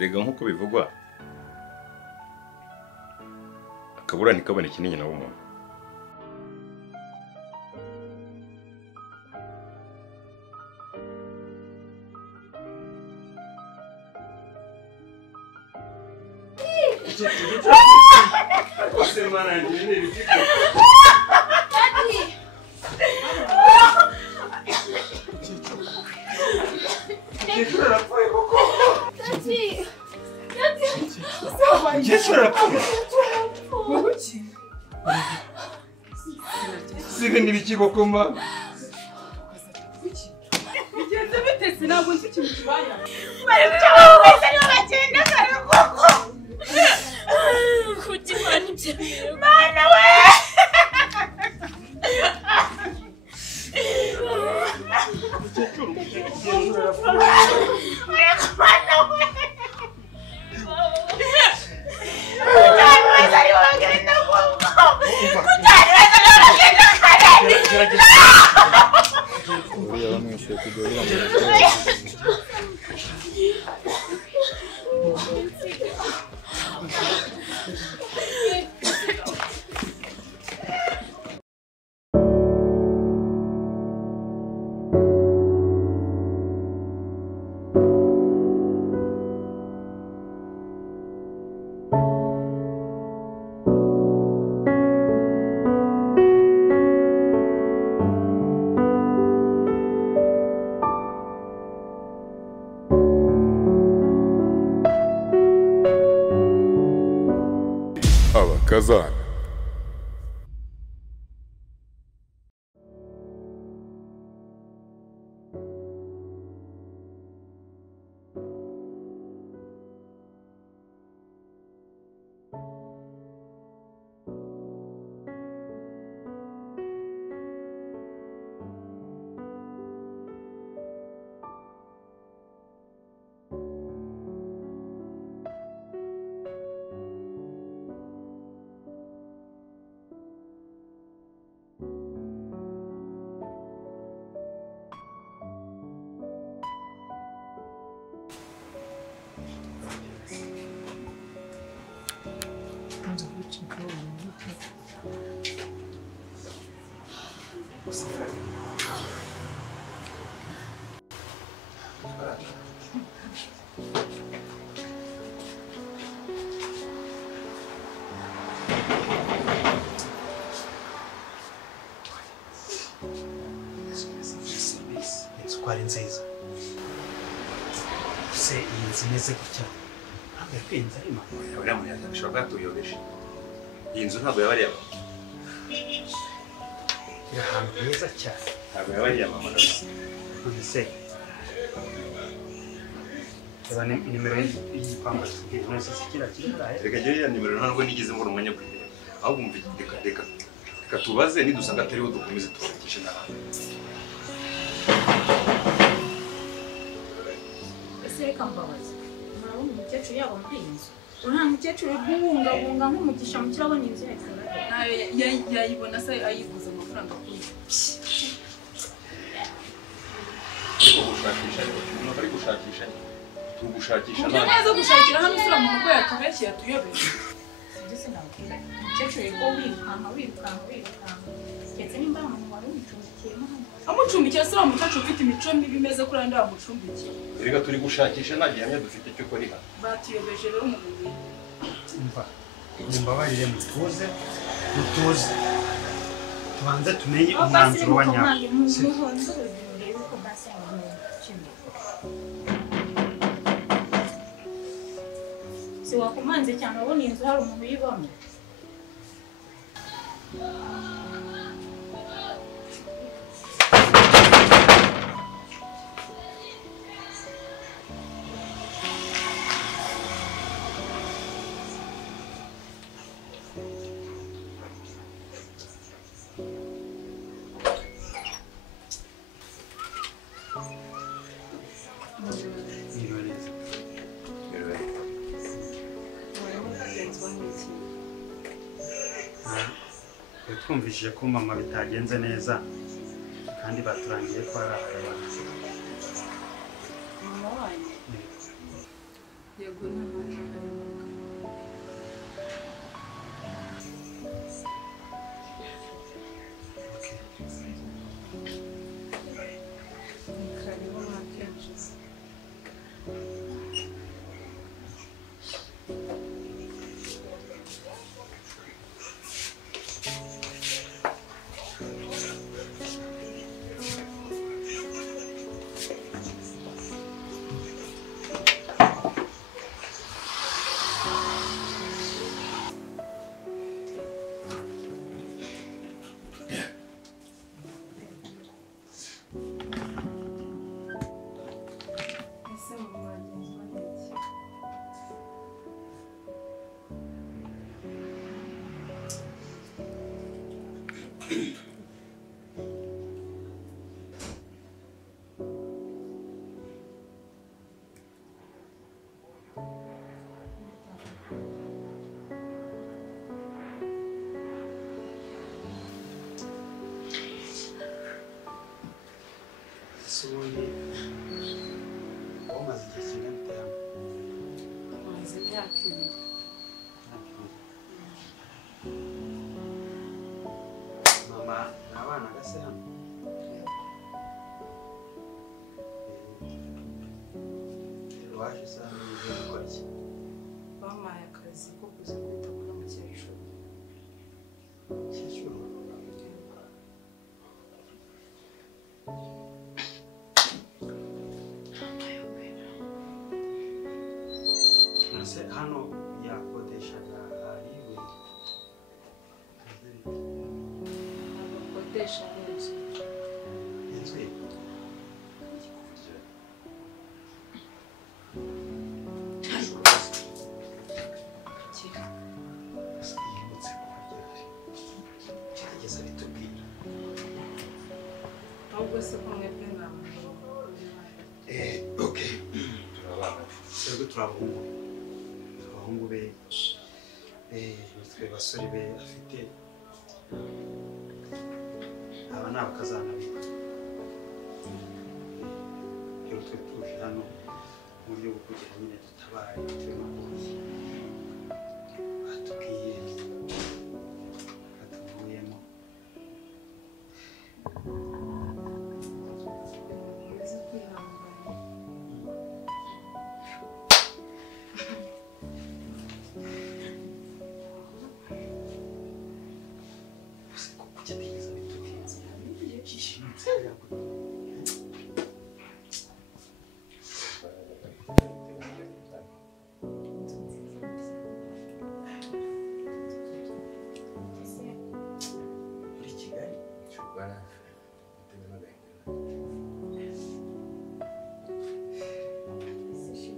erega nkuko bivugwa akabura nikaboneka nyina w'umuntu. Siga nibikigokoma. Bigenze bite sinabwo nzi ikintu kibaya. Bari cyose niba bagenda kare koko. Kuki mani bye. Mana we. Kazan. Kwari nziza. Se inzimeze gutya. Ntabwo yakwinze arimo. Uriya muyaga bishobora kutuyobeje. Iyi nzu ntabwo yabariye aba. Iri ahantu heza cyane. Ntabwo yabariye mama rwose. Se. Eba nimero y'igipangu nose sikira kiraraye. Reka njye ya nimero ntabwo nigeze mbona umwanya kuri. Ahubwo mvi reka tubaze nidusanga atariho dukomeze tushakishe n'ahantu. Reka mbabaza murabona umukecuru yabo muri iyi nzu nta mukecuru guhungabunga nk'umugisha mu kirabona inzu yayibona se ayiguza amafaranga kuri bari gushakisha tugushakisha neza gushakira hano usura mu rugo yatubeshye yatuyobeje ndetse nabwira umukecuru ko wirukanka ndetse nimba umuntu wari umucumbikiyemo amucumbikiye asura umukecuru ufite imico mibi imeze kuri andi amucumbikiye reka turi gushakisha nta gihamya dufite cyo kuri hano batuyobeje rero umubiri umva mumbabarire mutuze tubanze tumenye umwanzuro wa nyawo si wakumanze cyane abona inzu hari umuntu uyibamo twumvishije ko mama bitagenze neza kandi baturangiye ko ari abantu. Mama wanyu yego Suri umaze igihe kingana itanu Amaze imyaka 2. mama nabana gase hano waje sana n'ibyo gukora iki Bamaye akazi ko kuza kwita kuri mukecuru. cyiciro nase hano yakodeshaga ariwe Abakodesha n'inzu. inzu ye yimutse kuhagera cyageze bitubwira Ahubwo se ko mwebwe mwaba. Okay. Turabana. twebwe turabahungu be twe basore be afite aba ni abakazana be rero twe tuje hano mu buryo bwo kugira nyine dutabare turimo kuzi batubwiye batuvuyemo Mukomeze kwihangana. kujya biza bitubwiza yishimutse muri Kigali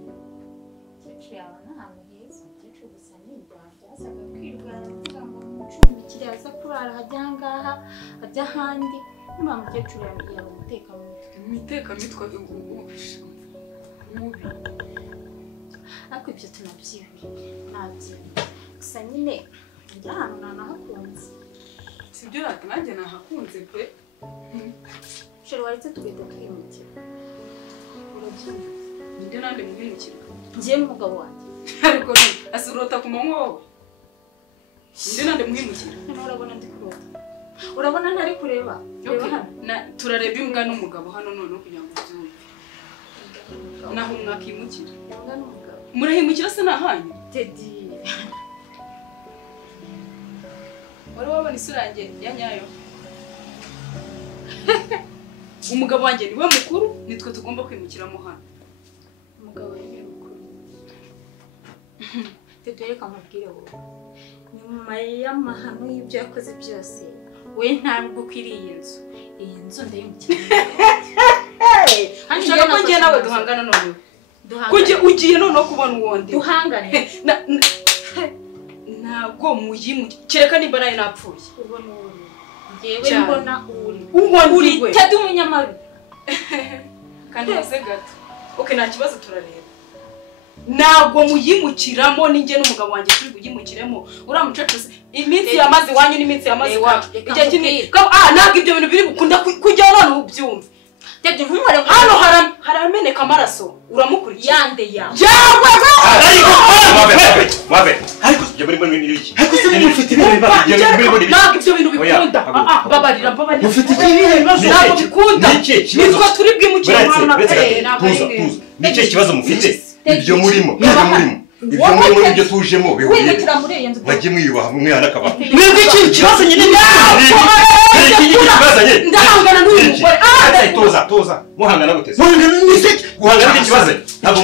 Umukecuru yaba ntahantu heza, umukecuru gusa ni Rwanda yasaga kwirwara avuga ngo umucumbikire aza kurara hajya ahangaha ajya ahandi niba umukecuru yaba umutekano Imitekammitwe mubi. ariko ibyo tunabyihuriye nabyemera gusa nyine njya ahantu nanahakunze Sibyo rati nanjye nahakunze pe. sheri waretse tugahita twimukira urabyumva Ninde nande muhimukira. njye n'umugabo wanjye Ariko asurota ku manywa wowe. Ninde nande muhimukira. hano urabona ndi kurota urabona ntari kureba reba hano Turareba imbwa n'umugabo hano none kugira ngo byumve. Naho mwakimukira. imbwa n'umugabo Murahimukira se nahanyu. Teddy Wari wabona isura yanjye ya nyayo. Umugabo wanjye niwe mukuru nitwe tugomba kwimukiramo hano. umugabo yari mukuru Teddy reka mubwire wowe nyuma y'amahano y'ibyo yakoze byose we ntabwo ukwiriye iyi nzu ndayimukira Ushaka ko njye nawe duhangana none. Kujye ugiye none kubona uwonde. duhangane Ntabwo muyimuke. Kereka nimba nayo napfuye. ubona uri ngewe mbona uri Uwonde we. Teddy umunyamabi Kandi ese gato. Okay nta kibazo turareba. Ntabwo muyimukiramo ninjye n'umugabo wanjye turi kugimukiremo. Uriya mucecuse iminsi yamaze wanyu n'iminsi yamaze wacu. Igihe kimwe. Ntabwo ibyo bintu biri bukunda kujya none ubyumve. Teddy ntumare Hano harameneka amaraso. Uramukurikiye. yande yawe Wabe. Ariko ibyo muri iki? ariko se mufite ibihe bibazo Ntabwo ibyo bintu bikunda. Babarira. mufite ibihe bibazo Ntabwo bikunda. Nitwa turi bwimukire hano na tuza. Niki kibazo mufite? Ibyo murimo ibyo tujemo bihuye. wimukira muri iyo nzu Bajye mwiyubaha mwana akaba. mwebwe iki kibazo nyine ndahangana n'uyu mugore. Toza. Muhangana guteze. Guhangana n'ikibazo. Ntabwo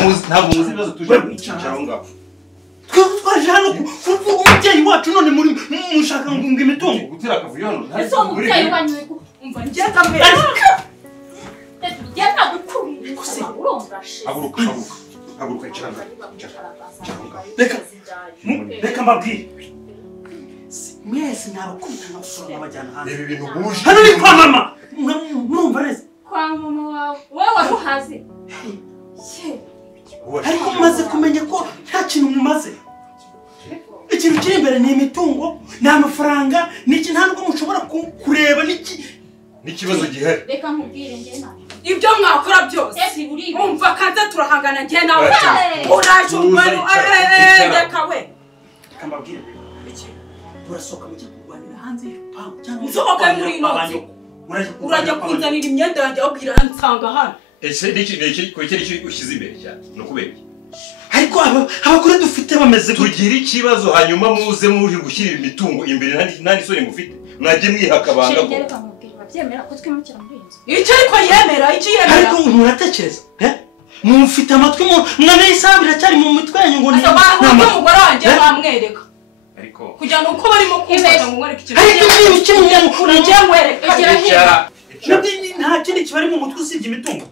muzi ibibazo tuje kwicara ngaho. twaje hano kuvuga umubyeyi wacu none muri mushaka ngo imitungo Gutira akavuyo hano. ese umubyeyi wanyu Umva njyaga mbere. Teddy yenda gukubira urombrashe Haguruka icara. reka mbabwire mwese nabakubita nkabasura abajyana hanze. Ibi bintu buje. Hano ni kwa mama. Mwumva neza. Kwa mama wawe. Wowe waruhaze. Ariko mumaze kumenya ko nta kintu mumaze. Ikintu kiri imbere ni imitungo, ni amafaranga, niki nta nubwo mushobora kureba n'ikibazo gihari. Reka nkubwire njye nawe. Ibyo mwakora byose. Umva kanza turahangana njye nawe. Uraje umwari reka we. Kambabwire. Urasohoka mu kurwanira hanze y'urupangu cyangwa nsohoka muri inoti. Urajya kunzanira imyenda yanjye abwira nsanga hano. Ese niki ko kiri ushyize imbere cyane no kubera ariko abagore dufite bameze tugira ikibazo hanyuma muze muri gushyira imitungo imbere nandi sore mufite mwajye mwihakabanga ko babyemera ko twimukira muri inzu. Icyo ariko yemera ariko muratekereza mufite amatwi mwana y'isabira cyari mu mitwe yanyu ngo ni umugore wanjye bamwereka ariko kugira ngo uko barimo kumfata ngo mwereke ikintu ariko ikintu ngiye mwereka nta kindi kibari mu mutwe usibye imitungo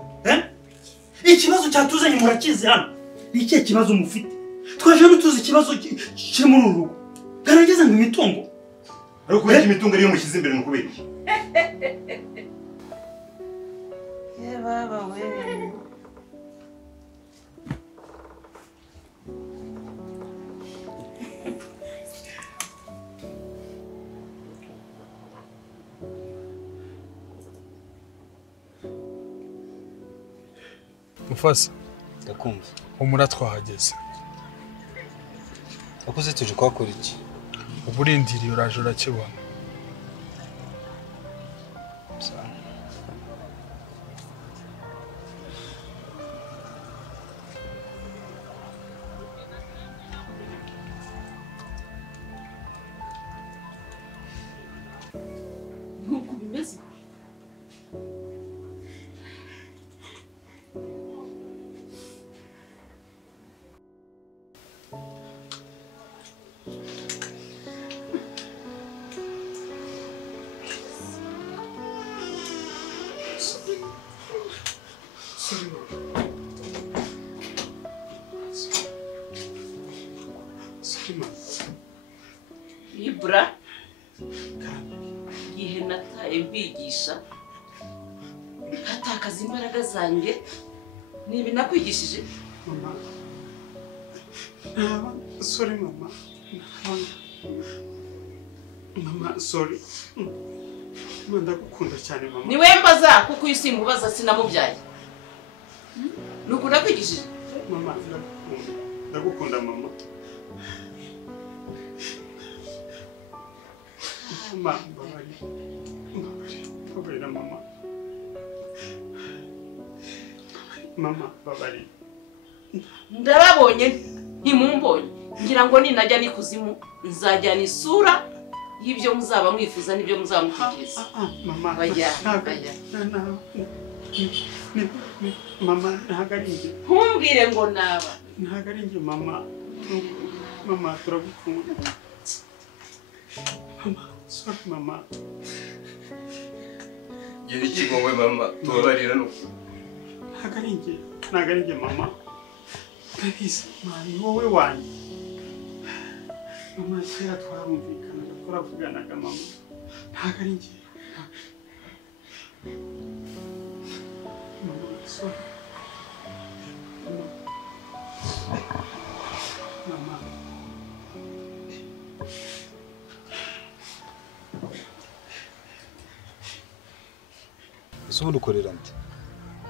ikibazo cyatuzanye murakizi hano ni ikihe kibazo mufite twaje n'utuzi ikibazo kiri muri uru rugo garageza ngo imitungo ariko kubera imitungo ariyo mushyize imbere no kubera iki baba we Mufasa ndakumva umura twahageze akuze tuje kwakora iki uburindiriye uraje urakibona nuko bimeze Ibra igihe nataye mbigisha hatakaza imbaraga zanjye nibi nakwigishije mama sorry mama sorry ndagukunda cyane mama ni we mbaza kuko uyisimbubaza sinamubyaye nuko nakwigishije mama ndagukunda mama mama babarira mama babarira ndababonye ntimumbonye ngira ngo ninajya n'ikuzimu nzajyana isura y'ibyo muzaba mwifuza n'ibyo muzaba mutekereza mama bajya mama ntabwo ari njye ntumbwire ngo naba ntabwo ari njye mama turagukunda sorry mama gira ikigongwe mama tubabarira no ntabwo ari njye mama kabisa ni wowe wanjye mama kera twarumvikanaga turavuganaga mama ntabwo ari njye mama sorry mama ese ubundi ukorera nde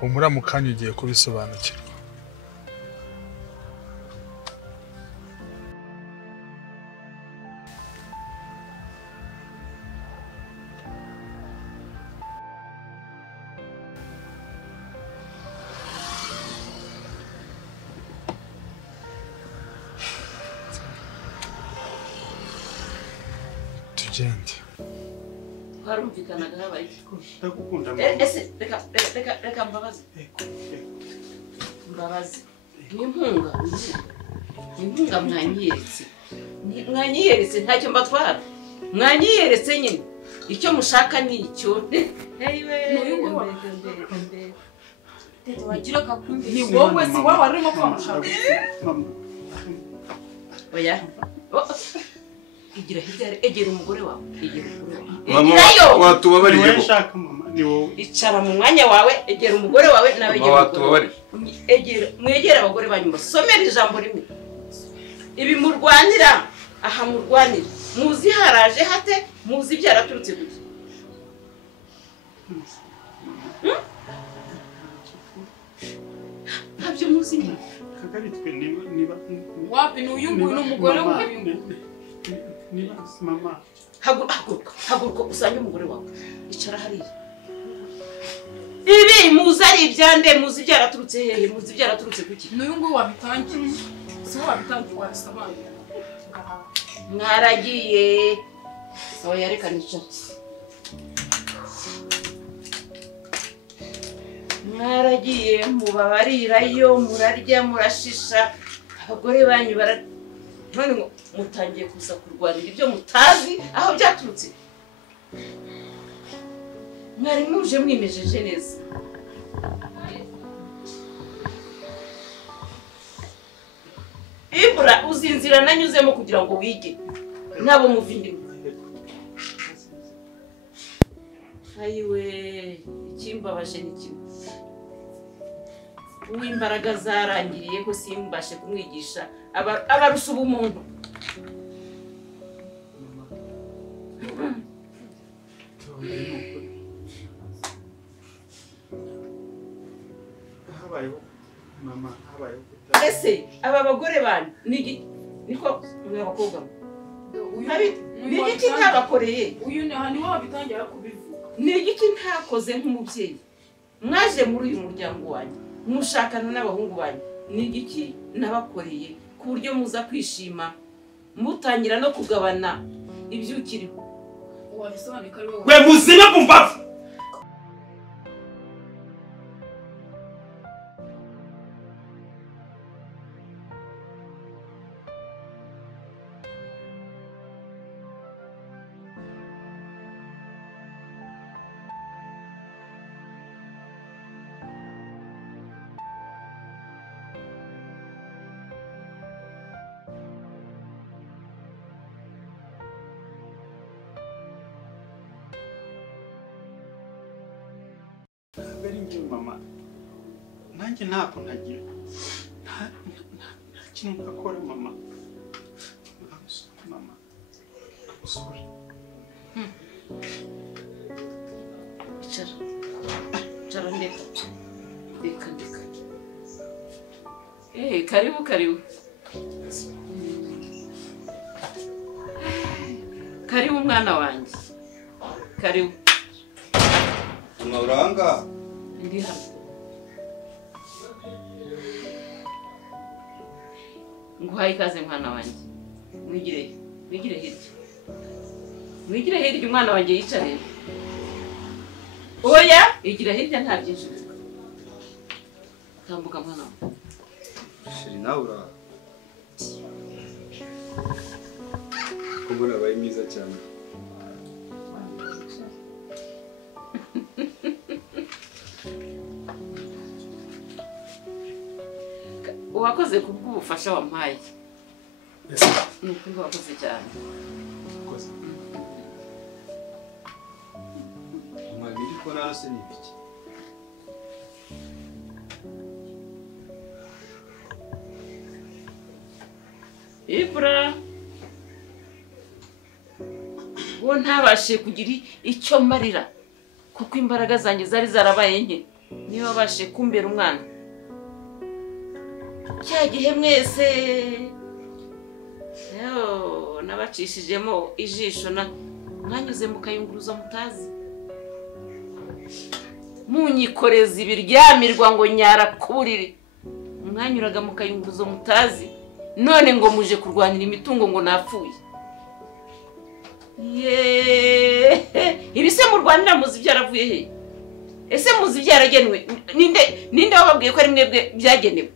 umura mu kanya ugiye kubisobanukirwa tugende twarumvikanaga habaye ndagukunda ese reka mbabazi n'impunga mwanyiyeretse ntacyo mbatwara mwanyiyeretse nyine icyo mushaka ni icyo ni wowe si wowe warimo kwamushaka oya igira hirya egera umugore wawe egera umugore wawe mama watubabariye Niwe nshaka mama ni wowe. icara mu mwanya wawe egera umugore wawe nawe egera umugore watubabariye egera mwegera abagore banyu basomera ijambo rimwe ibi murwanira aha murwanira muzi haraje hate muzi byaraturutse guki ntabyo muzi nyine Kagari twe niba wapi n'uyu nguyu n'umugore we niba mama. haguruka usange umugore wawe icara hariya ibi muzi ari ibyande muzi byaraturutse hehe muzi byaraturutse kuki n'uyu nguyu wabitangiye si wowe wabitangiye wabisobanura mwaragiye oya reka nicara mwaragiye mubabarirayo murarya murashisha abagore banyu none ngo mutangiye kuza kurwanira ibyo mutazi aho byaturutse mwari muje mwimejeje neza ibura uzi inzira nanyuzemo kugira ngo wige nabo muvindimwe ayiwe ikimbabaje ni kimwe uw'imbaraga zarangiriye ko simbashe kumwigisha abarusha ubumuntu Habayeho mama habayeho. ese aba bagore banyu niko mwabakobwa ni igiki ntabakoreye uyu ni wowe wabitangiye kubivuga ni igiki ntakoze nk'umubyeyi mwaje muri uyu muryango wanyu mushakana n'abahungu banyu ni igiki nabakoreye ku buryo muza kwishima mutangira no kugabana ibyukiriho wabisobanuye ko ari wowe We muzima kumbavu. Very good mama. Nanjye ntabwo ntagira. Nta kintu nakora mama. Mama. Sorry. Icara ndeka. Karibu. Karibu mwana wanjye. Karibu. Uranga. Ndi hano. Nguhaye ikaze mwana wanjye. Mwigire hirya umwana wanjye yicare. Oya, igira hirya nta byinshi. Tambuka mwana wanjye. Shiri nawe ura. Kumbona bayi mwiza cyane. Uwakoze kubw'ubufasha wampaye. Ni ukuri wakoze cyane. Mabiri ko narose ni biki? Ibura. Wo ntabashe kugira icyo marira kuko imbaraga zanjye zari zarabaye nke. Niba bashe kumbera umwana. Cya gihe mwese nabacishijemo ijisho mwanyuze mukayunguruza mutazi munyikoreza ibiryamirwa ngo nyara ku buriri mwanyuraga mukayunguruza mutazi none ngo muje kurwanira imitungo ngo napfuye ibise murwanira muzi byaravuye he ese muzi byaragenwe ninde wababwiye ko ari mwebwe byagenewe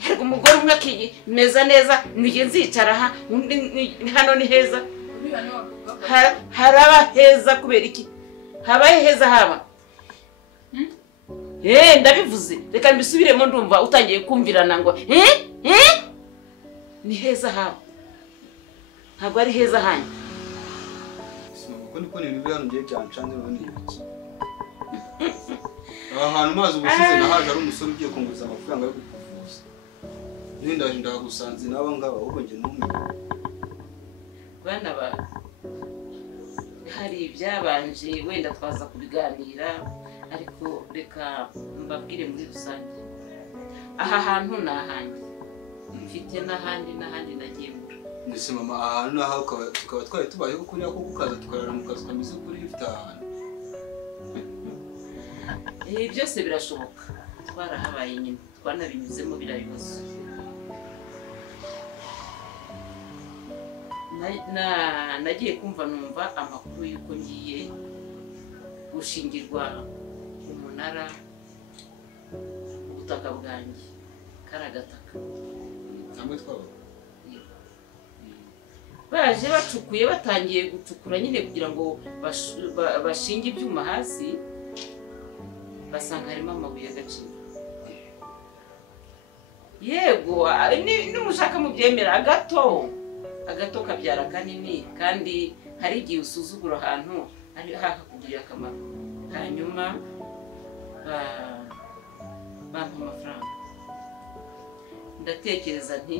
Hergo umugore umwe akimeza neza nige nzicara aha hano ni heza haraba heza kubera iki habaye heza haba ndabivuze reka mbisubiremo ndumva utangiye kumvirana ngo ni heza hawe ntabwo ari heza hanyu Sinumva ko niko nibi hano ngiye cyancanze none iki. Ahantu mazi ubushize nahaje ari umusore ugiye kunguza amafaranga yo kukuvuza. Nindaje ndagusanze naba ngaba ahubwo nge numwe. bana ba hari ibyabanje wenda twaza kubiganira ariko reka mbabwire muri rusange aha hantu ni ahanjye mfite n'ahandi nagiye mura Ndetse mama ahantu naho tukaba twari tubayeho kuri ako kukaza tukarara mu kazi kameze kuri ifite ahantu. byose birashoboka twarahabaye nyine twanabinyuzemo birabibazo nagiye kumva numva amakuru y'uko ngiye gushingirwa umunara ubutaka bwanjye karagataka Namwe twaba. baje bacukuye batangiye gucukura nyine kugira ngo bashinge ibyuma hasi basanga harimo amabuye y'agaciro yego n'umushaka mu byemera agato kabyara kanini kandi hari igihe usuzugura ahantu ari hakakugirira akamaro hanyuma bampa amafaranga ndatekereza nti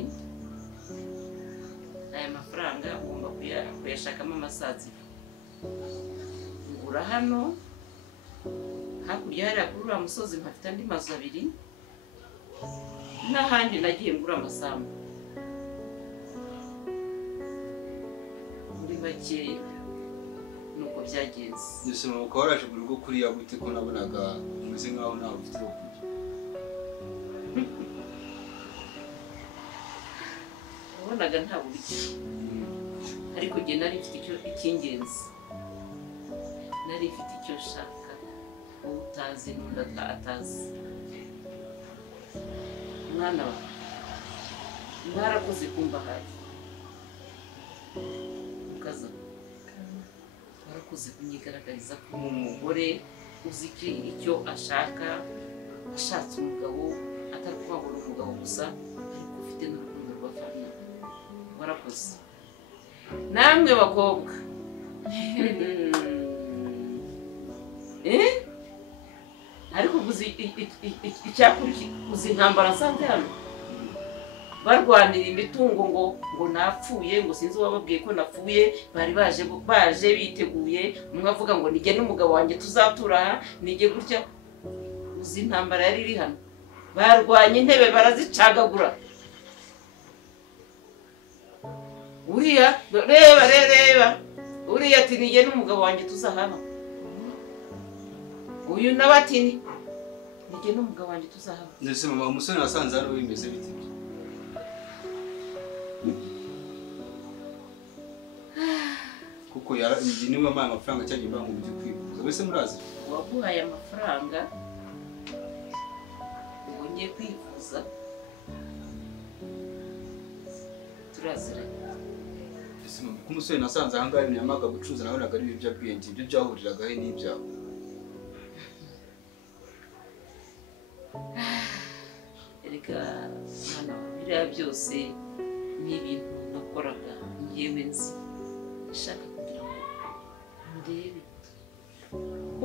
aya mafaranga ngomba kuyashakamo amasaziro ngura hano hakurya hariya kuri uriya musozi mpafite andi mazu 2 n'ahandi nagiye ngura amasambu muri make nuko byagenze Ndetse mama ko waraje buri rwo kuri yagute ko nabonaga umeze nkaho nawe ufite urukundo. wabonaga nta buryo ariko njye nari mfite icy'ingenzi nari mfite icyo nshaka utazi n'undi atazi mwana wa mwarakoze kumba hafi mukaza warakoze kunyigaragariza ko umugore uzi icyo ashaka ashatse umugabo atari kubabona umugabo gusa ariko ufite n'urukundo rwa famiye warakoze namwe bakobwa ariko uzi intambara nsanze hano barwanira imitungo ngo napfuye ngo sinzi uwababwiye ko napfuye bari baje biteguye umwe avuga ngo nige n'umugabo wanjye tuzatura aha nige gutya uzi intambara yari iri hano barwanya intebe barazicagagura uriya reba uriya ati nige n'umugabo wanjye tuzahaba uyu nawe ati nige n'umugabo wanjye tuzahaba Ndetse mama umusore nasanze hano bimeze bite? Kuko niwe wampaye amafaranga cyangwa imba ngo mujye kwivuza. Wese murazi? waguhaye amafaranga ngo ngiye kwivuza turaziranye Ndetse mama ko umusore nasanze aha ngaha yamaga gucuruza nabonaga ari ibiyobyabwenge ibyo byahuriraga he n'ibyawe. reka mwana biriya byose ni ibintu nakoraga ngewe nzi nshaka kugira ngo ndebe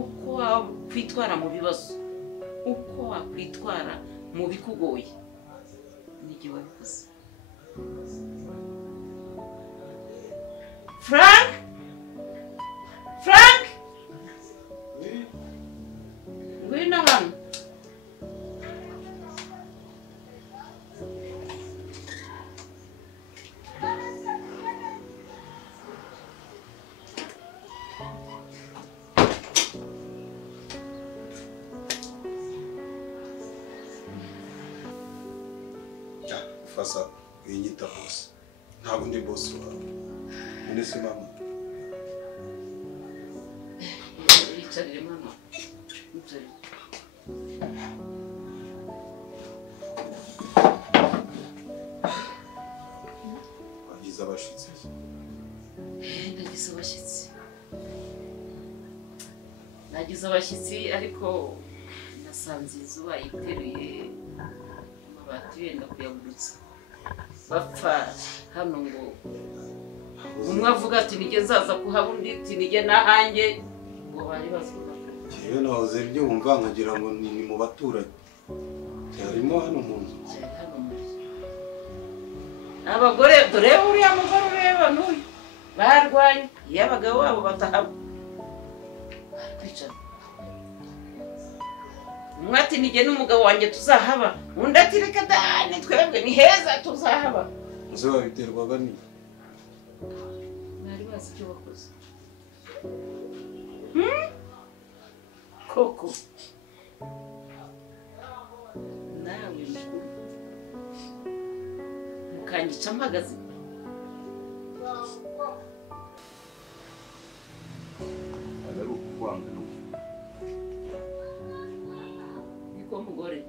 uko wakwitwara mu bibazo uko wakwitwara mu bikugoye n'igihe wabikoze Frank ngwino hano Fasa winyita boss ntabwo ndi boss wawe none se mama yicarire mama yicarire wagize abashitsi nagize abashyitsi ariko nasanze inzu bayiteruye amabati yenda kuyagurutsa bapfa hano ngo umwe avuga ati nige nzaza kuhaba undi ati nige nahanjye ngo bari bazuba Jewe nahoze byumva nkagira ngo ni mu baturage cyarimo hano mu nzu abagore dore uriya mugore ureba n'uyu barwanye iyo abagabo babo batahaba kwicara umwe ati nige n'umugabo wanjye tuzahaba undi ati reka da ni twebwe ni heza tuzahaba muze babiterwaga ni bari bazi icyo bakoze koko nawe mukuru mukangica mpagaze ari ukwanga niko mugore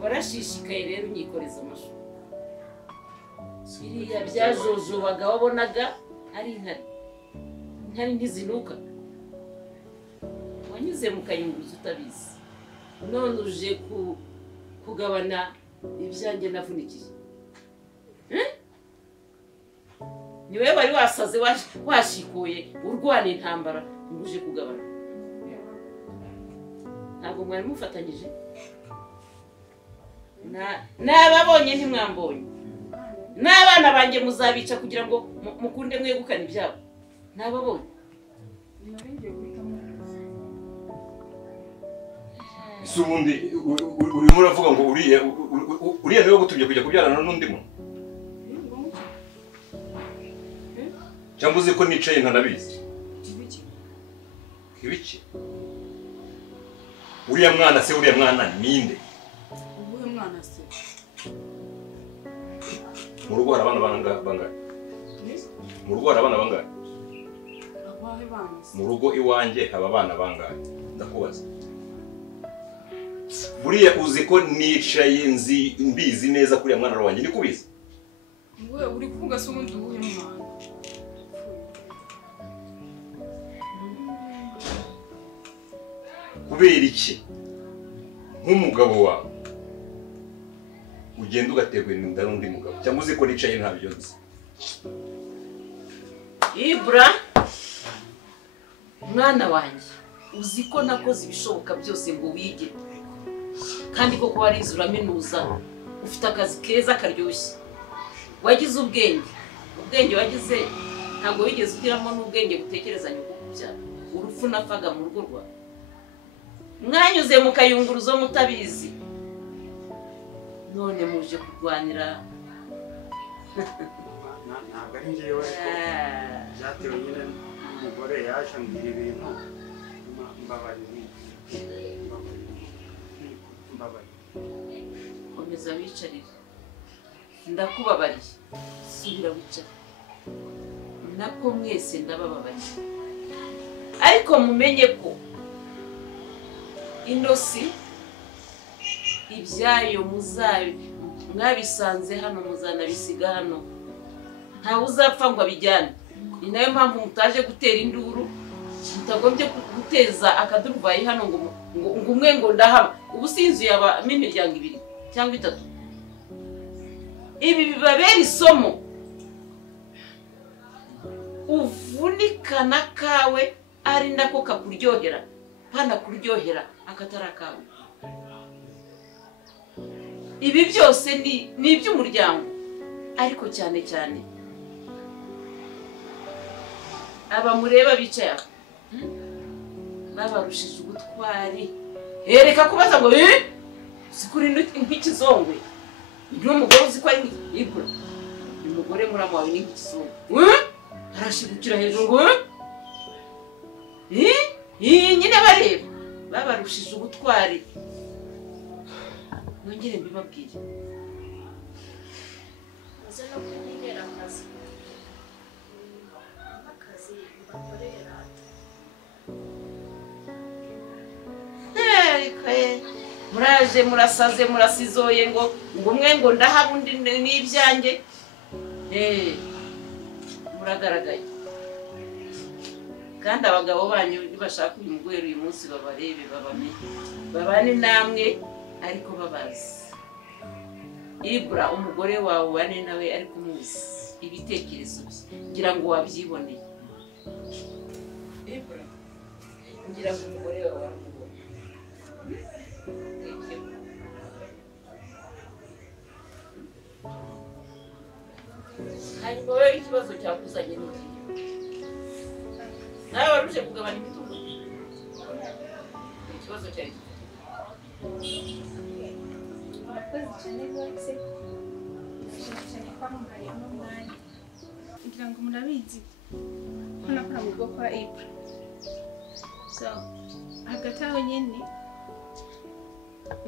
warashishikaye rero unyikoreza amashu biriya byajojobaga wabonaga ari intare ntizinuka wanyuze mu kayunguruzo utabizi none uje kugabana ibyanjye navunikiye ni wowe wari wasaze washikuye urwana intambara uje kugabana ntabwo mwari mufatanyije n'ababonye ntimwambonye n'abana banjye muzabica kugira ngo mukunde mwegukane ibyabo n'ababonye ese ubundi urimo uravuga ngo uriya niwe gutumye kujya kubyarana n'undi muntu cyangwa uzi ko nicaye nkanabizi ibiki uriya mwana ninde ubuhe mwana se mu rugo hari abana bangahe mu rugo hari abana bangahe abahe bana se mu rugo iwanjye haba abana bangahe ndakubaza buriya uzi ko nicaye mbizi neza kuriya mwana wanjye ni kubizi we uri kuvuga se ubundi ubuhe mwana kubera iki nk'umugabo wawe ugenda ugaterwa inda n'undi mugabo cyangwa uzi ko nicaye ntabyo nzi ibura mwana wanjye uzi ko nakoze ibishoboka byose ngo wige kandi koko warize uraminuza ufite akazi keza karyoshye wagize ubwenge wagize ntabwo wigeze ugiramo n'ubwenge butekerezanya ukubyara urupfu napfaga mu rugo rwawe mwanyuze mu kayunguruzo mutabizi none muje kurwanira ntabwo ari njyewe ariko byatewe nyine n'umugore yaje ambwira ibintu mbabarira komeza wicarire ndakubabariye subira wicare nako mwese ndabababariye ariko mumenye ko inosi ibyayo mwabisanze hano muzanabisiga hano ntawe uzapfa ngo abijyane ni nayo mpamvu mutaje gutera induru mutagombye guteza akaduruvayi hano ngo umwe ngo ndahaba ubu sinzu yabamo imiryango 2 cyangwa 3 ibi bibabera isomo uvunikana kawe ari ndako kakuryohera pana kuryohera akatara kawe ibi byose ni iby'umuryango ariko cyane cyane aba mureba bicaye aho babarushije ubutwari hereka kubaza ngo sikuri nk'ikizongwe ndi umugore uzi ko ari ibura umugore muramu wawe ni nk'ikizongwe arashigukira hejuru ngo nyine bareba babarushije ubutwari nongere mbibabwire uze no kunyibera akazi bakorera muraje murasaze murasizoye ngo umwe ngo ndahaba undi n'ibyanjye muragaragaye kandi abagabo banyu bashaka uyu mugore uyu munsi babarebe babamenye babane namwe ariko babazi Ibra umugore wawe wane nawe ari kumuzi ibitekerezo bye ngira ngo wabyiboneye. Ibra ngira ngo umugore wawe aramubona. Hanyuma wowe ikibazo cyakuzanye n'iki? Nawe waruje kugabanya imitungo. Ikibazo cyari Abakozi cyane rwose cyane kwa mugari n'umwanya kugira ngo murabizi ko nakora mu bwoko kwa Ibra. So hagati aho nyine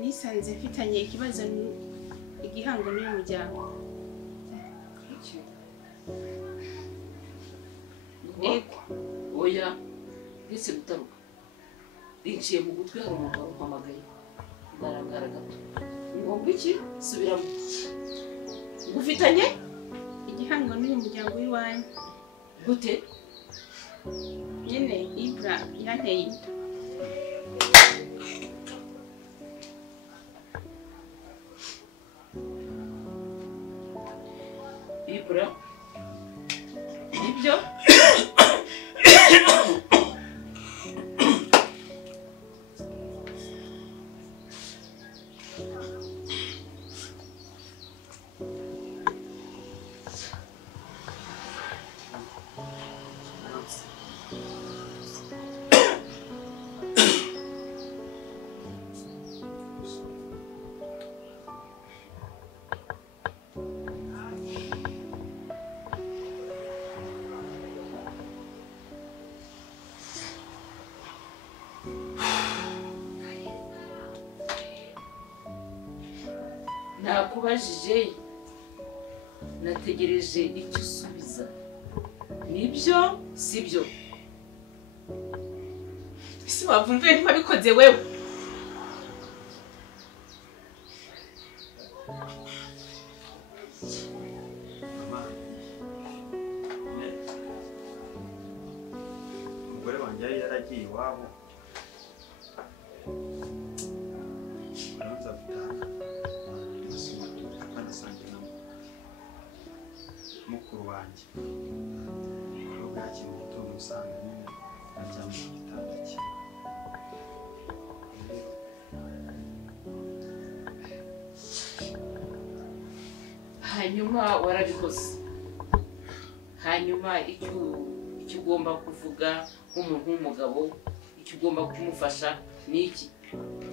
nisanze mfitanye ikibazo igihango n'uyu muryango. Ego oya ndetse gutaruka rinciye mu gutwi hari umugabo umpamagaye ndarangara gato ngomba iki subiramo gufitanye igihango n'uyu muryango w'iwanyu gute nyine Ibra yanteye inda. Ibra ibyo nakubajije nategereje icyo usubiza nibyo sibyo ese wavumbuye ntibabikoze wewe umugore wanjye yari yaragiye iwabo uranza gutaha banasangira mukuru wanjye aho bwakira mu gitondo usanga nyine aryamye ku gitanda cye hanyuma warabikoze hanyuma icyo ugomba kuvuga nk'umuntu w'umugabo icyo ugomba kumufasha ni iki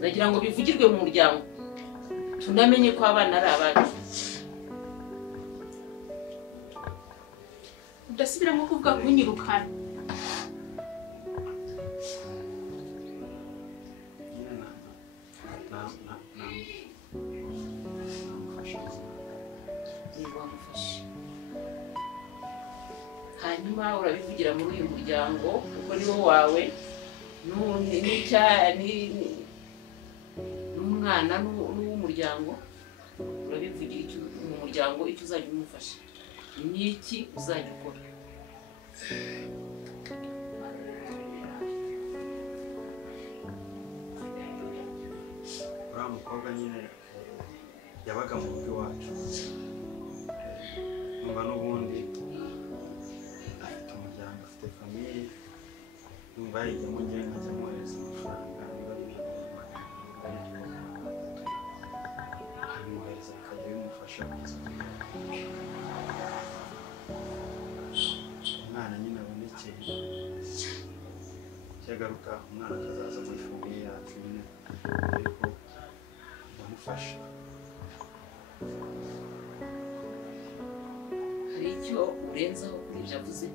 nagira ngo bivugirwe mu muryango tunamenye ko abana ari abacu udasubiramo kuvuga kunyirukana hanyuma urabivugira muri uyu muryango kuko niwo wawe n'umwana n'uw'umuryango urabivugira mu muryango icyo uzajya umufasha n'iki uzajya ukora uriya mukobwa nyine yabaga mu rugo iwacu numva n'ubundi afite umuryango afite famiye numva yayijyamo ngewe nkajya mwohereza amafaranga niba ari abimwohereza bikajya bimufasha kugeza umwana nyine abonekeye cyagaruka umwana akazaza muri famiye yacu nyine ariko ndamufasha hari icyo urenzaho kuri ibyo avuze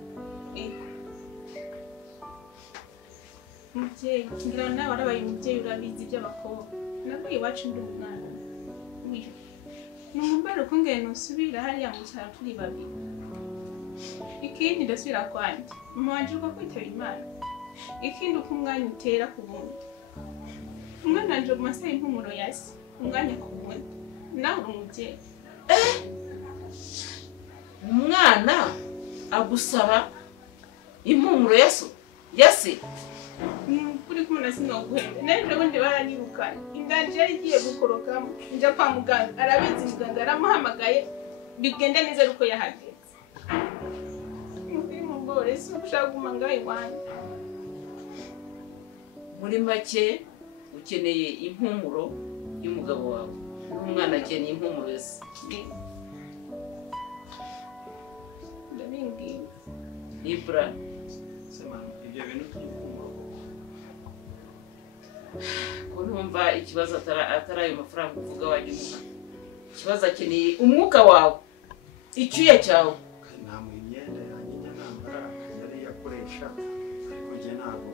umubyeyi ngira nawe warabaye umubyeyi urabizi iby'abakobwa nabwo iwacu ndi umwana numubare ukungene nusubira hariya mu cyaro turi babiri ikindi ndasubira kwanjye mama wanje uko kwitaba imana ikindi uko umwanya utera ku bundi umwana wanje mu masaha y'impumuro yasi umwanya ku bundi nawe uri umubyeyi umwana agusaba impumuro ya se kuri kumuna sinoguhenda neje bundi baranyirukanye inganje yari igiye gukorokamo nja kwa muganga arabizi muganga aramuhamagaye bigende neza ruko yahageze mugore sinshaka gumangaye iwanjye muri make ukeneye impumuro y'umugabo wawe n'umwana akeneye impumuro yose ndabingiye Ibra sema ibyo bintu by'ukumva ko numva ikibazo atari ayo mafaranga uvuga wagimuka ikibazo akeneye umwuka wawe icyuya cyawe ntamuha imyenda yanjye njya nambara yari yakoresha ariko njye ntabwo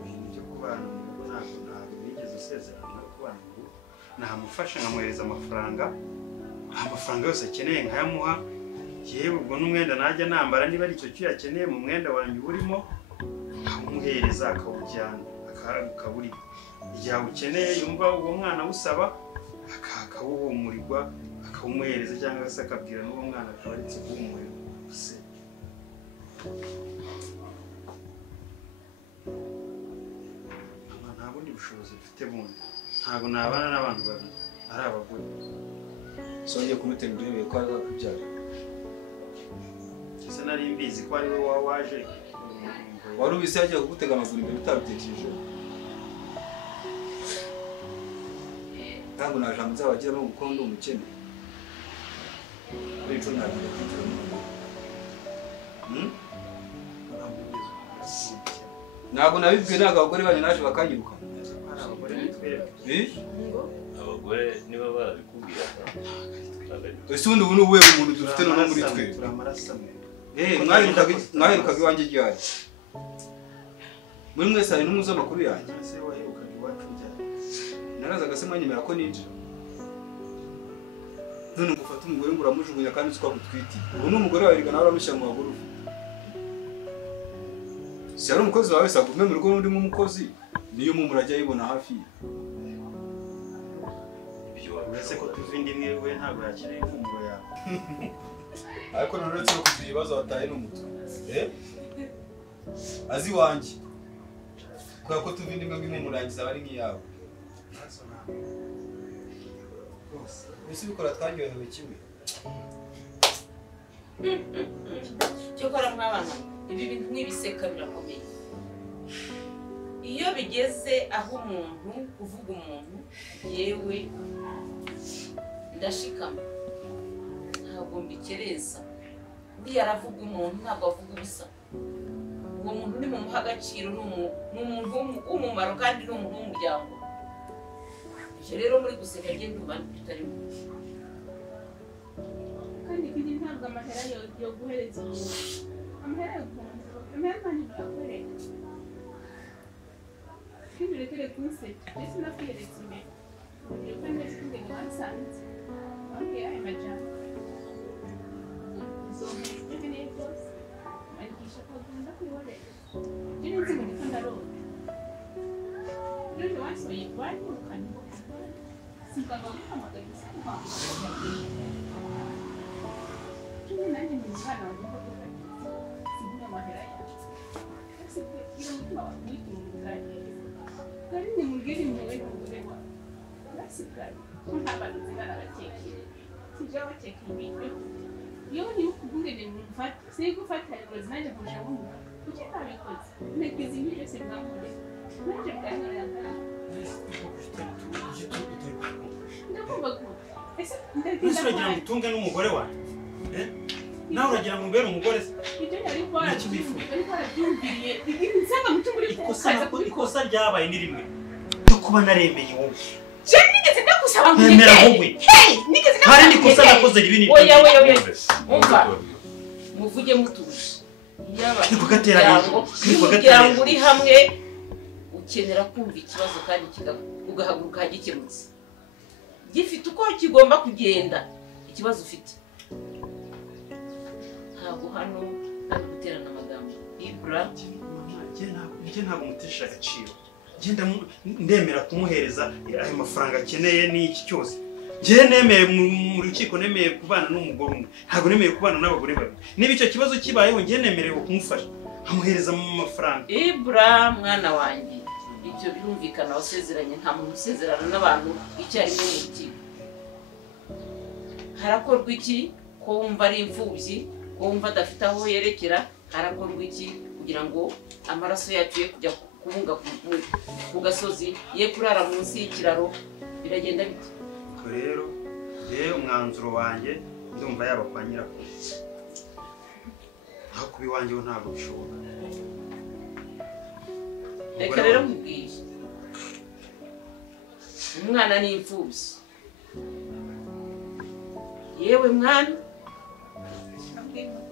ibintu byo kubana mu rugo ntabwo nigeze usezerana no kubana mu rugo namufasha nkamwohereza amafaranga yose akeneye nkayamuha yewe ubwo n'umwenda najya nambara niba ari icyo cyuya akeneye mu mwenda wanjye urimo nkamuhereza akawujyana akaburi igihe awukeneye yumva uwo mwana awusaba akawuhumurirwa akawumuhereza cyangwa se akabwira n'uwo mwana akaba ari cyo kuwumuhereza gusa nta bundi bushobozi bufite bundi ntabwo nabana n'abantu babiri ari abagore songeye kumutera urebe ko azakubyara ese nari mbizi ko ari wowe waje wari ubise yagiye kugutega amaguru imbere utabitekereje ntabwo nta jambo nzabagiramo kuko ndi umukene kuri ico nagira kwitira mu rugo ntabwo nabibwiye ntabwo abagore banyu naje bakanyiruka abagore niba barabikubwira ese ubundi ubu ni ubuhe muntu dufite noneho muri twe mwaherukaga iwanjye ryari muri mwese hari n'umuzi amakuru yanjye narazaga se mwanyemera ko ninjira none ngufata umugore ngo uramujugunya kandi uzi ko agutwitiye ubu ni umugore wawe nawe uramushyira mu bagore si ari umukozi wawe se agume mu rugo n'undi nk'umukozi niyo mpumuro ajya ayibona hafi ye uretse ko tuva indi imwe we ntabwo yakeneye impumuro yawe ariko none uretse no kugira ibibazo wataye n'umutwe azi iwanjye kubera ko tuva indi imwe impumuro yanjye izaba ari nk'iyawe ese ubikora twaryohewe kimwe cyokora mwabana ibi bintu nk'ibiseka birakomeye iyo bigeze aho umuntu kuvuga umuntu yewe ndashikama ntabwo mbikereza uriya aravuga umuntu ntabwo avuga ubusa uwo muntu ni mumuha agaciro ni umuntu w'umumaro kandi ni umuntu w'umuryango ivyo rero muri guseka ngende ndumva tutarimo kandi kindi ntabwo amahera yo guhereza umuntu amahera yo guhereza amahera kandi ntakoreka kandi rekere kunseka ese nakwiyeretse imbere urugero kandi ese ngo wansanze wambwira ayo majambo izohejwe n'iyo byose andikisha ko agomba kwihorera ibyo nzi ngo niko ndarota rero wasohoye wanyirukanye ngo simuganga guhamagara gusa cumi nanjye ni umwana wanjye ko simbura amahera yawe ese iyo mutima wawe wita umugani kandi nimubwire impuhwe n'umugore wawe urasigara ko nta bantu zigana bakekeye sijya bakekeye ibintu iyo niba ukubungene mumfata sinigufata abayobozi nanjye kurusha bumva kuki ntabikoze ntekereza ibi byose bwamure nanjye bwankorera ndakumva ko ese ese uragira ngo utunge n'umugore wawe nawe uragira ngo ubere umugore se ibyo yari barabyumviriye nsanga mutima uri ikosa ryabaye ni rimwe ryo kuba naremeye wowe nigeze ndagusaba ngo nemera wowe hari indi kosa nakoze ribi n'ibyo oya umva muvuge mutuje umuryango uri hamwe ukenera kumva ikibazo kandi ugahaguruka hagikemutse gifite uko kigomba kugenda ikibazo ufite ntabwo hano ari guterana amagambo Ibra njye ntabwo mutesha agaciro ndemera kumuhereza ayo mafaranga akeneye n'iki cyose njye nemeye mu rukiko nemeye kubana n'umugore umwe ntabwo nemeye kubana n'abagore babiri niba icyo kibazo kibayeho njye nemerewe kumufasha amuhereza mu mafaranga Ibra mwana wanjye ibyo birumvikana wasezeranye nta muntu usezerana n'abantu icyarimwe mu rukiko harakorwa iki ko wumva ari imfubyi ko wumva adafite aho yerekera harakorwa iki kugira ngo amaraso yacu ye kujya kubunga ku gasozi ye kurara munsi y'ikiraro biragenda bite rero umwanzuro wanjye ndumva yaba kwa nyirakuru aho kuba iwanjye ho ntabwo bishoboka reka rero mubwiye umwana ni imfubyi yewe mwana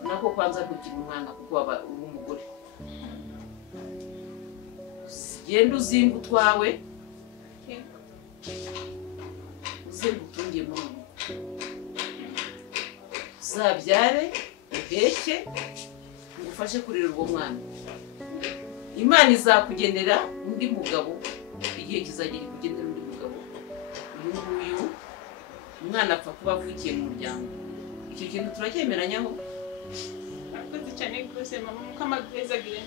nako kwanza kugira umwana kuko waba uri umugore genda uzinga utwawe uzinga utungiye mu rugo uzabyare uheke ngufashe kurera uwo mwana Imana izakugenera undi mugabo igihe kizagera ikugenera undi mugabo uyu nguyu umwana apfa kuba avukiye mu muryango icyo kintu turacyemeranyaho Akoze cyane rwose mama mukamagwezagire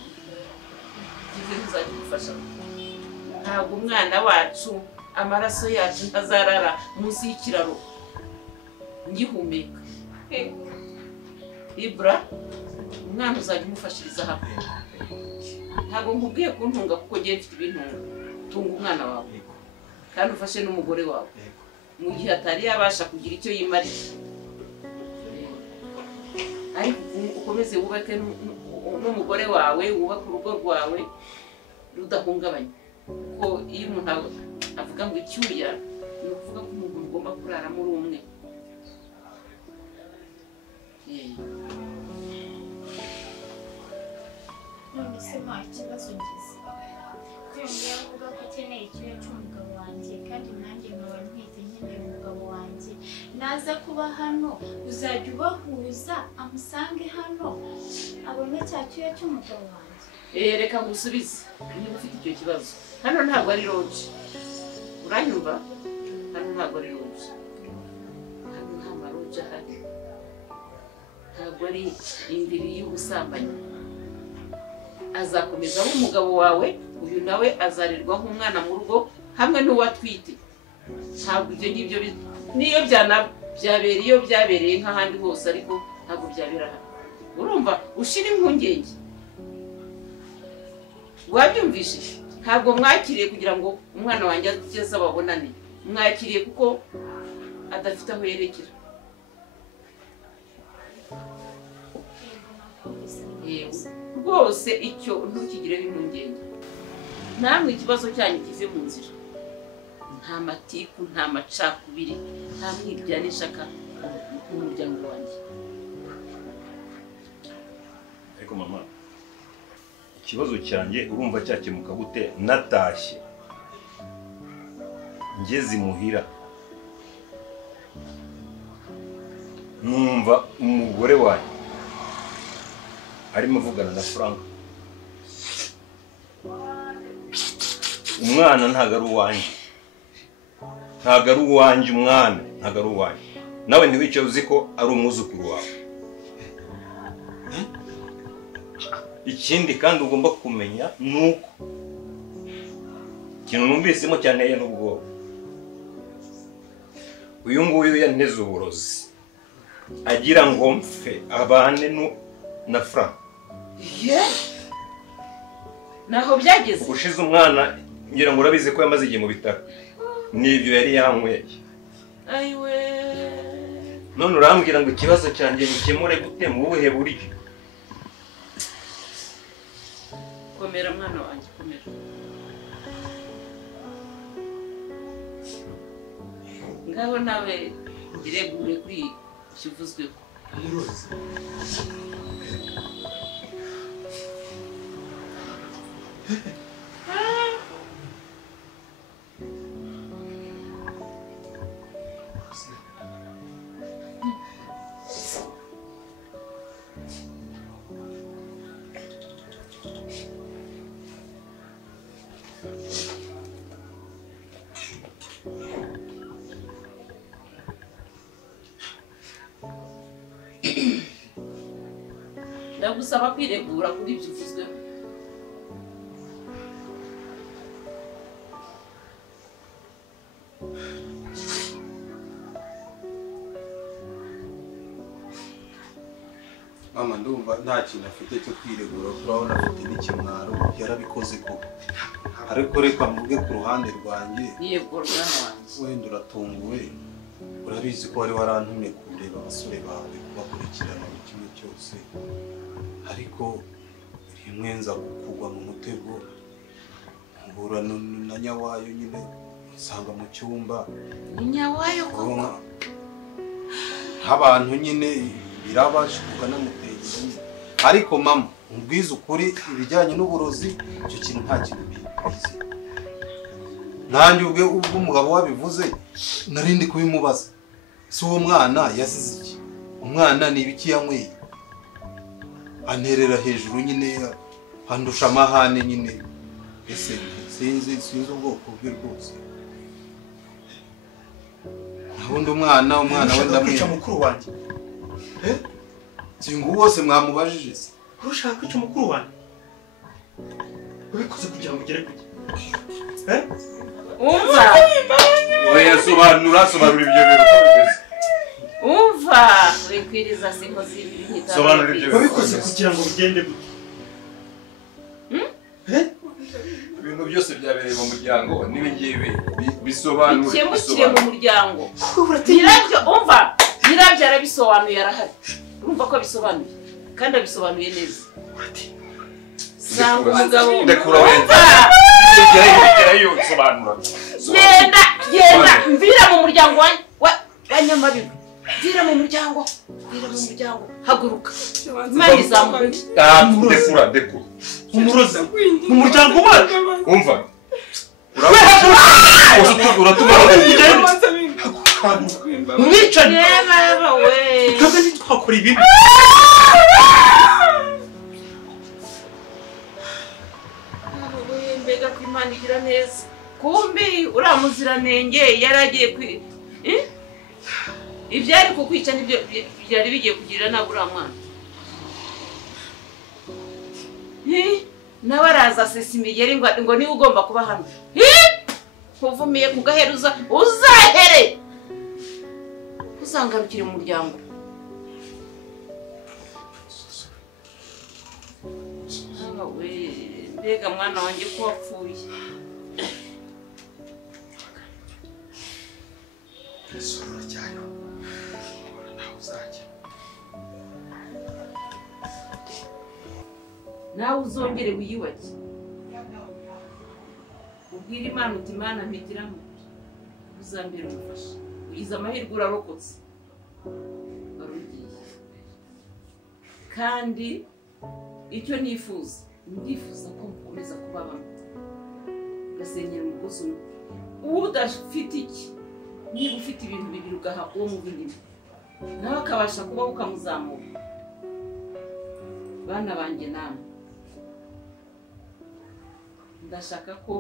ibyo bizagufasha ntabwo umwana wacu amaraso yacu ntazarara munsi y'ikiraro ngihumeka Ibra umwana uzajya umufashiriza hamwe ntabwo nkubwiye kuntunga kuko ngiye mfite ibintu tunga umwana wawe kandi ufashe n'umugore wawe mu gihe atari yabasha kugira icyo yimarira ariko ukomeze wubake n'umugore wawe wubake urugo rwawe rudahungabanye kuko iyo umuntu avuga ngo icyuya ni ukuvuga ko umuntu ugomba kurara muri umwe none se nta kibazo ngize kwiyongera avuga ko ukeneye icyuya cy'umugabo wanjye kandi nanjye nkaba ntwite nkeneye umugabo wanjye naza kuba hano uzajya ubahuza amusange hano abone cya cyuya cy'umugabo wanjye reka ngusubize niba ufite icyo kibazo hano ntabwo ari loje uranyumva hano ntabwo ari loje hano nta maroje ahari ntabwo ari indiri y'ubusambanyi azakomeza aho umugabo wawe uyu nawe azarerwa nk'umwana mu rugo hamwe n'uwatwite ntabwo ibyo ngibyo niyo byabereye iyo byabereye nk'ahandi hose ariko ntabwo byabera hano urumva ushira impungenge wabyumvishije ntabwo mwakiriye kugira ngo umwana wanjye ageze ababonane mwakiriye kuko adafite aho yerekera rwose icyo ntukigireho impungenge namwe ikibazo cyanyu kive mu nzira nta matiku nta macakubiri nta mwiryane ishaka mu muryango wanjye ariko mama ikibazo cyanjye urumva cyakemuka gute natashye ngeze imuhira numva umugore wanjye arimo avugana na Frank umwana ntago ari uwanjye umwana ntago ari uwanjye nawe ntiwicaye uzi ko ari umwuzukuru wawe ikindi kandi ugomba kumenya nuko ikintu numvisemo cyanteye n'ubwoba uyu nguyu yanteze uburozi agira ngo mfe abane na Frank naho byageze ushize umwana ngira ngo urabizi ko yamaze igihe mu bitaro nibyo yari yanyweye ayiwe none urambwira ngo ikibazo cyanjye gikemure gute mu buhe buryo komera mwana wanjye komera ngaho nawe iregure kuri kivuzweho ndagusaba kwiregura kuri ibyo uvuzweho mama ndumva nta kintu afite cyo kwiregura turabona afite n'ikimwaro yarabikoze koko ariko reka mvuge ku ruhande rwanjye yego rwana wanjye wenda uratunguwe urabizi ko wari warantumye kureba abasore bawe kubakurikirana buri kimwe cyose ariko rimwe nza kugwa mu mutego mpura na nyawayo nyine nsanga mu cyumba nyawayo koko nk'abantu nyine birabaje kuganamuteye ariko mama ubwiza ukuri ibijyanye n'uburozi icyo kintu nta kintu bizi nanjye ubwo umugabo wabivuze narindi kubimubaza si uwo mwana yazize iki umwana ni ibiki yanyweye anterera hejuru nyine andusha amahane nyine ese sinzi ubwoko bwe rwose nabundi umwana we ndamwica mukuru wanjye singu wose mwamubajije se urushaka kwica mukuru wanjye ubikoze kugira ngo ugere kuki umva oya sobanura ibyo bintu uko bimeze umva wikwiriza sinko zibihita sobanura ibyo bintu ubikoze kugira ngo ugende kuki ibintu byose byabereye mu muryango nibi ngibi bisobanura ikemukire mu muryango nyirabyo umva nyirabyo arabisobanuye arahari urumva ko abisobanuye kandi abisobanuye neza sanga umugabo ndekura wenda yo sobanura genda mvira mu muryango wa nyamabibi mvira mu muryango haguruka imana izamukunda ndekura umurozi mu muryango wacu umva uratuma umwicanyi yeba we twebwe ntitwakora ibibi mbega ko imana igira neza kumbi uriya muziranenge yaragiye ibyari kukwica nibyo byari bigiye kugirira nabi uriya mwana nawe araza asesa imigeri ngo niwe ugomba kuba hano uvumiye ku gaheruza uzahere uzangarukire mu muryango mbega mwana wanjye ko wapfuye nawe uzongere wiyubake ubwire imana uti imana mpigiramo uzambere umufasha ugize amahirwe urarokotse warugiye kandi icyo ndifuza ko mukomeza kuba bamwe ugasenyera umugozi umwe udafite iki niba ufite ibintu bibiri ugaha uwo mu binini nawe akabasha kubaho ukamuzamura bana banjye namwe ndashaka ko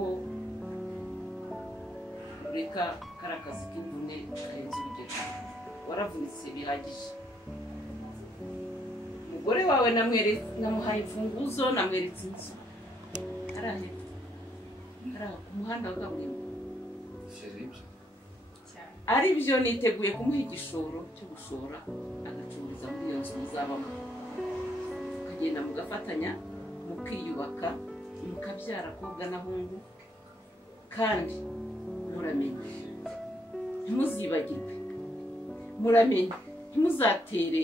ureka kari akazi k'imvune karenze urugero waravunitse bihagije umugore wawe namuhaye imfunguzo namweretse inzu hariya ku muhanda wa kaburimbo ari byo niteguye kumuha igishoro cyo gushora agacururiza muri iyo nzu muzabamo mukagenda mugafatanya mukiyubaka mukabyara kobwa na hungu kandi muramenye ntimuzibagirwe muramenye ntimuzatere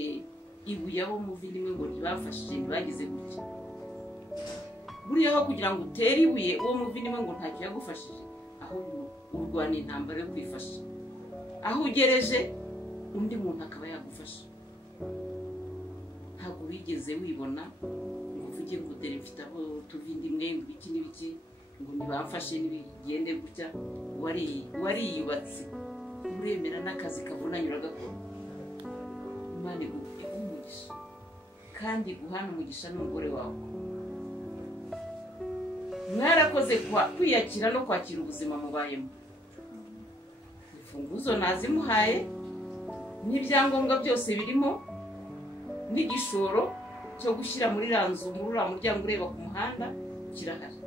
ibuye abo muvindimwe ngo ntibafashije ntibagize gutya buriya aho kugira ngo utere ibuye uwo muvindimwe ngo ntacyo yagufashije ahubwo urwana intambara yo kwifasha aho ugereje undi muntu akaba yagufasha ntabwo wigeze wibona ngo uvuge ngo dore mfite abo tuvindimwe ngo ibiki n'ibiki ngo ntibamfashe n'ibigende gutya wariyubatse uremera n'akazi kavunanye uragakora imana iguha umugisha kandi guhana umugisha n'umugore wawe mwarakoze kwiyakira no kwakira ubuzima mubayemo imfunguzo nazimuhaye n'ibyangombwa byose birimo n'igishoro cyo gushyira muri ranzu muri uriya muryango ureba ku muhanda kirahari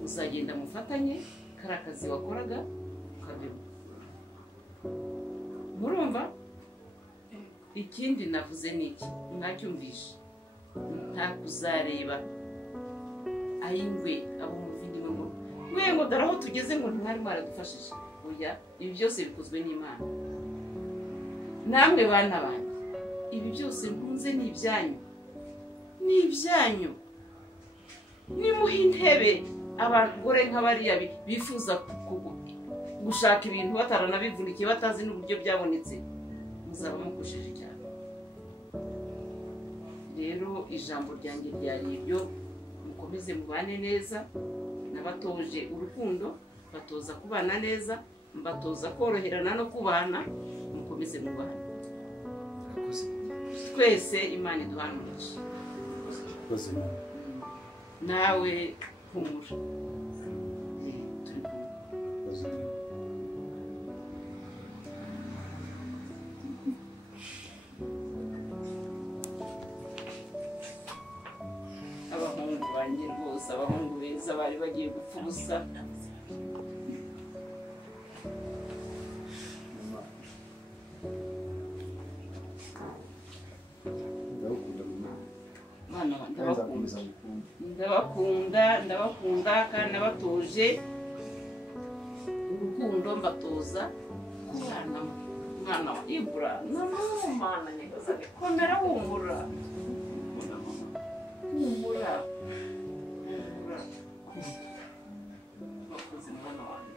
muzagenda mufatanye kari akazi wakoraga ukabemo murumva ikindi navuze ni iki mwacyumvishe nta kuzareba ayingwe abo muvindimwe ngo ngo dore aho tugeze ngo ntimwari mwaradufashije oya ibi byose bikozwe n'Imana namwe bana banjye ibi byose ntunze ni ibyanyu nimuhe intebe abagore nk'abariya bifuza gushaka ibintu bataranabivunikiye batazi n'uburyo byabonetse muzaba mukoresheje cyane rero ijambo ryanjye ryari ibyo mukomeze mubane neza nabatoje urukundo batoza kubana neza mbatoza koroherana no kubana mukomeze mubane twese Imana iduhanurije nawe humura abahungu banjye rwose abahungu beza bari bagiye gupfa ubusa ndabakunda kandi nabatoje urukundo mbatoza kubana mwana wa Ibura n'amana nyagasani komera humura bakoze mwana wanjye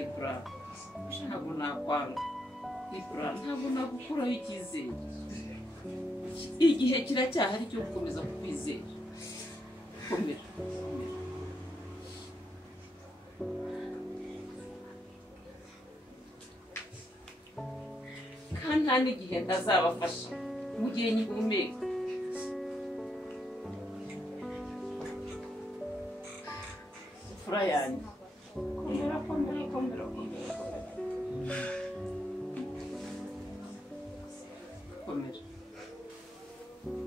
Ibura ntabwo nakwanga Ibura ntabwo nagukuraho icyizere igihe kiracyahari cyo gukomeza kukwizera komera kandi nta n'igihe ntazabafasha mu gihe nyihumeka fura yanjye komera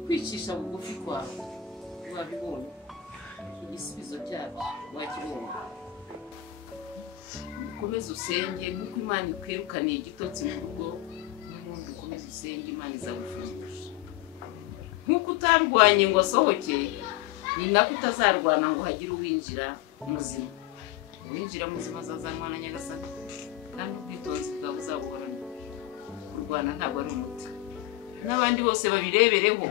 kwicisha bugufi kwawe wabibonye igisubizo cyabyo wakibonye ukomeze usenge nk'uko Imana ikwirukaniye igitotsi mu rugo n'ubundi ukomeze usenge Imana izagufungusha nk'uko utarwanye ngo asohoke ni nako utazarwana ngo hagire uwinjira muzima uwinjira muzima azazanwa na Nyagasani kandi ubwitonzi bwawe uzabuhorana kurwana ntabwo ari umuti n'abandi bose babirebereho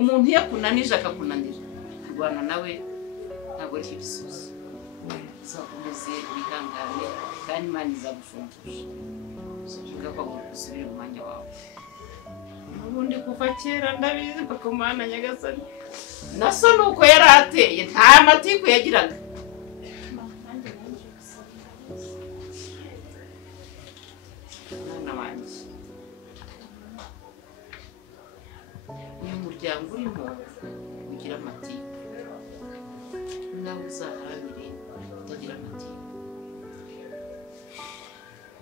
umuntu iyo akunanije akakunanira kurwana nawe ntabwo ari ibisubizo uzakomeze wihangane kandi Imana izagufungusha ugapfa gusubira mu mwanya wawe ubundi kuva kera ndabizi ko Mana Nyagasani na so nuko yari ateye nta matiku yagiraga mwana wanjye uyu muryango urimo ugira amatiku nawe uzaharanire utagira amatiku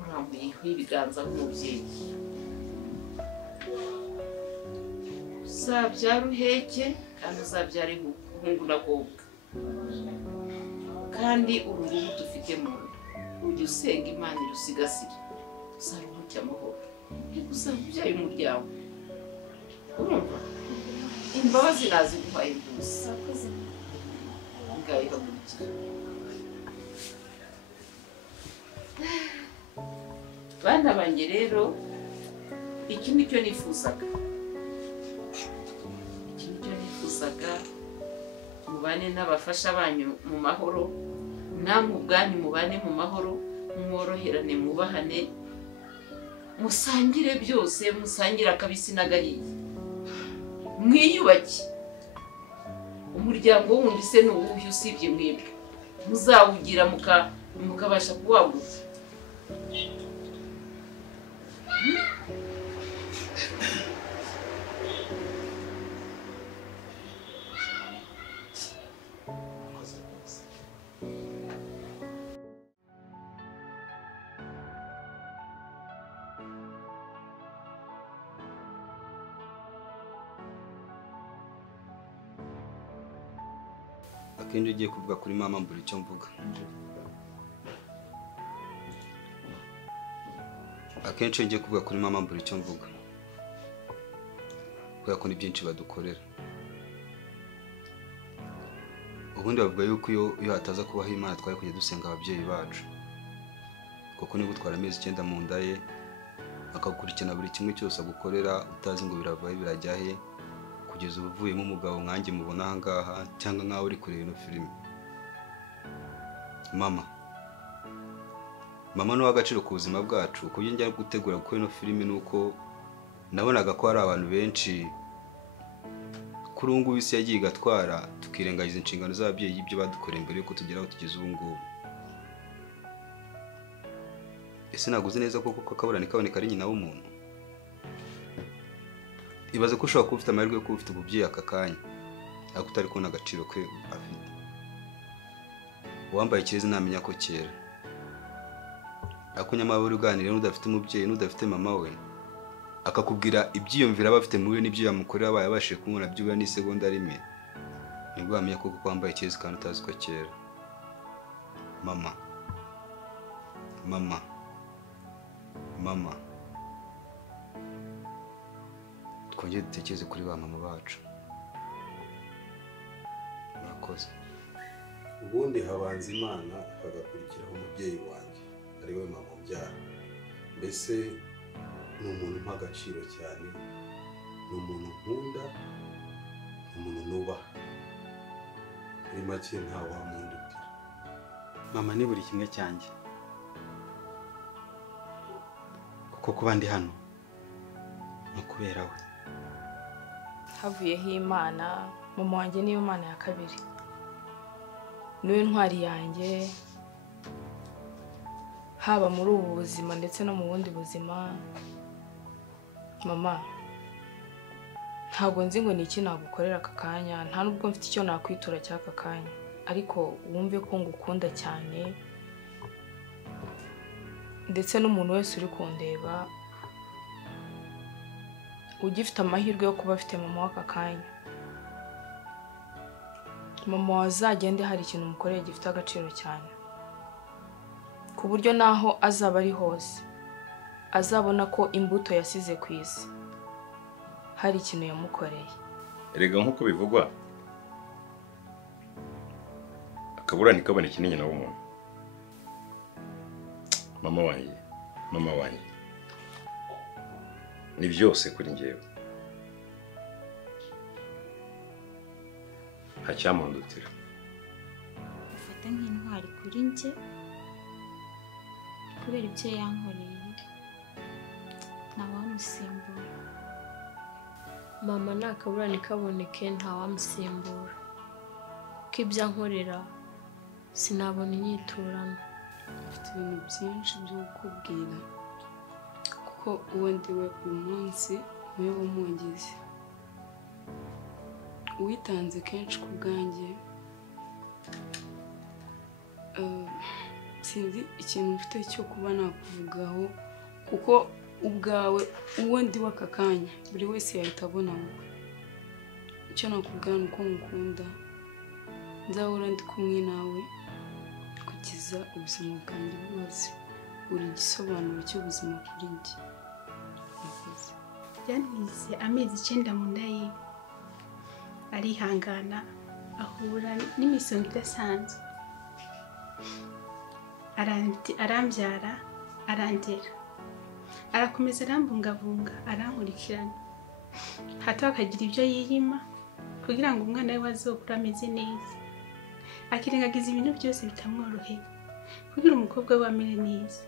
urambuye nk'ibiganza nk'umubyeyi uzabyara uheke kandi uzabyare umuhungu n'abakobwa kandi uru ruhu dufite mu nda ujye usenga Imana irusigasire uzaruhuke amahoro uzaba ubyaye umuryango urumva imbabazi naziguhaye rwose ngaho ihagurukira bana banjye rero iki nicyo nifuzaga mubane n'abafasha banyu mu mahoro namwe ubwanyu mubane mu mahoro mworoherane mubahane musangire byose musangire akabisi n'agahiye mwiyubake umuryango wundi se n'uwuhe usibye mwebwe muzawugira mukabasha kuwagura akenshi ugiye kuvuga kuri mama mbura icyo mvuga akenshi ngiye kuvuga kuri mama mbura icyo mvuga kubera ko ni byinshi badukorera. Ubundi bavuga yuko iyo hataza kubaho Imana twari kujya dusenga ababyeyi bacu, kuko niba utwara amezi 9 mu nda ye akagukurikirana buri kimwe cyose agukorera utazi ngo biravaye birajya he, kugeza ubuvuyemo umugabo nkanjye mubona aha ngaha cyangwa nkaho uri kureba ino filime. Mama ni uw'agaciro ku buzima bwacu. Ku byo njya gutegura gukora ino filime nuko nabonaga ko hari abantu benshi kuri ubu ngubu isi yagiye igatwara tukirengagiza inshingano z'ababyeyi y'ibyo badukoreye mbere yuko tugera aho tugeze ubu ngubu. Ese naguze neza koko ko Kaburani kaboneka ari nyina w'umuntu? Ibaze ko ushobora kuba ufite amahirwe yo kuba ufite ububyeyi aka kanya ariko utari kubona agaciro ke afite. Uwambaye ikirezi ntamenya ko kera. Ako nyamara uri uganira n'udafite umubyeyi n'udafite mama we akakubwira ibyiyumvira bafite muri n'ibyo yamukorera bayabashije kumubona by'ubura n'isegonda rimwe, nibwo wamenya ko kwambaye ikirezi kandi utazi ko kera. Mama twongere dutekereze kuri ba mama bacu. Murakoze. Ubundi habanza Imana hagakurikiraho umubyeyi wanjye ari we mama ubyara. Mbese ni umuntu mpa agaciro cyane, ni umuntu nkunda, ni umuntu nubaha. Muri make nta wamundutira. Mama ni buri kimwe cyanjye, kuko kuba ndi hano ni ukubera we. Havuyeho Imana, mama wanjye niyo Mana ya kabiri, niwe ntwari yanjye, haba muri ubu buzima ndetse no mu bundi buzima. Mama, ntabwo nzi ngo ni iki nagukorera aka kanya, nta nubwo mfite icyo nakwitura cy'aka kanya, ariko wumve ko ngukunda cyane, ndetse n'umuntu wese uri kundeba ugifite amahirwe yo kuba afite mama w'aka kanya. Mama wazagende hari ikintu umukoreye gifite agaciro cyane, ku buryo naho azaba ari hose azabona ko imbuto yasize ku isi hari ikintu yamukoreye. Erega nk'uko bivugwa Kaburani kaboneka ni nyina w'umuntu. Mama wanjye ni byose kuri njyewe, ntacyamundutira. Ufata nk'intwari kuri njye kubera ibyo yankoreye, ntawamusimbura. Mama nta Kaburani kaboneke ntawamusimbura, kuko ibyo ankorera sinabona inyiturano. Mfite ibintu byinshi byo kukubwira, kuko uwo ndiwe uyu munsi niwe wamungize. Witanze kenshi ku bwanjye, sinzi ikintu mfite cyo kuba nakuvugaho, kuko ubwawe uwo ndi w'aka kanya buri wese yahita abona wowe. Icyo nakubwira ni uko ngukunda, nzahora ndi kumwe nawe kugeza ubuzima bwanjye bwose. Uri igisobanuro cy'ubuzima kuri njye. Murakoze. Yanwize amezi 9 mu nda ye, arihangana ahura n'imisonga idasanzwe, arambyara, arandera, arakomeza arambungabunga, arankurikirana, hato akagira ibyo yiyima kugira ngo umwana we azokura ameze neza, akirengagiza ibintu byose bitamworoheye kugira umukobwa we amere neza.